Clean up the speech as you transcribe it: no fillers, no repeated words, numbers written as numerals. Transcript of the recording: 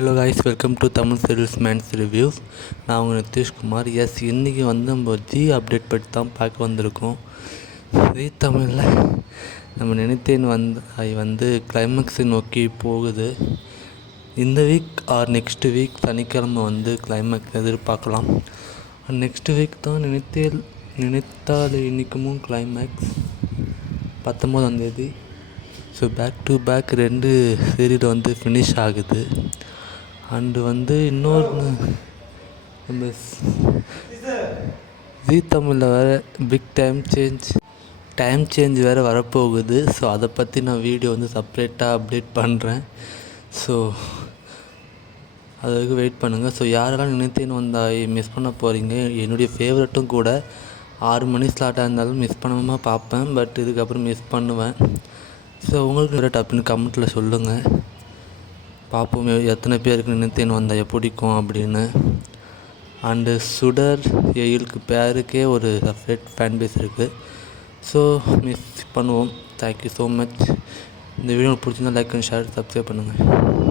Hello guys, welcome to Tamil salesmans reviews. நான் உங்கள் நிதிஷ்குமார். இன்றைக்கி நம்ம ஜி அப்டேட் பற்றி தான் பார்க்க வந்திருக்கோம். ஜீ தமிழில் நம்ம நினைத்தேன் கிளைமேக்ஸை நோக்கி போகுது. இந்த வீக் ஆர் நெக்ஸ்ட் வீக் சனிக்கிழமை கிளைமேக்ஸ் எதிர்பார்க்கலாம். நெக்ஸ்ட் வீக் தான் நினைத்தால் இன்றைக்கும் கிளைமேக்ஸ் 19ஆம். So back to back 2 serial finish ஆகுது. அண்டு இன்னொன்று நம்ம ஜீ தமிழில் வேறு பிக் டைம் சேஞ்ச் வேறு வரப்போகுது. ஸோ அதை பற்றி நான் வீடியோ செப்ரேட்டாக அப்டேட் பண்ணுறேன். ஸோ அதுக்கு வெயிட் பண்ணுங்கள். ஸோ யாரெல்லாம் நினைத்தேன் வந்தாய் மிஸ் பண்ண போகிறீங்க, என்னுடைய ஃபேவரட்டும் கூட. 6 மணி ஸ்லாட்டாக இருந்தாலும் மிஸ் பண்ணாமல் பார்ப்பேன், பட் இதுக்கப்புறம் மிஸ் பண்ணுவேன். ஸோ உங்களுக்கு ஃபேவரட் அப்படின்னு கமெண்ட்டில் சொல்லுங்கள். பார்ப்போம் எத்தனை பேருக்கு நினைத்தேன் வந்தாய் பிடிக்கும் அப்படின்னு. அண்டு சுடர் எயிலுக்கு பேருக்கே ஒரு செப்ரேட் ஃபேன் பேஸ் இருக்குது. ஸோ மிஸ் பண்ணுவோம். Thank you so much. இந்த வீடியோ பிடிச்சிருந்தா லைக் அண்ட் ஷேர், சப்ஸ்கிரைப் பண்ணுங்கள்.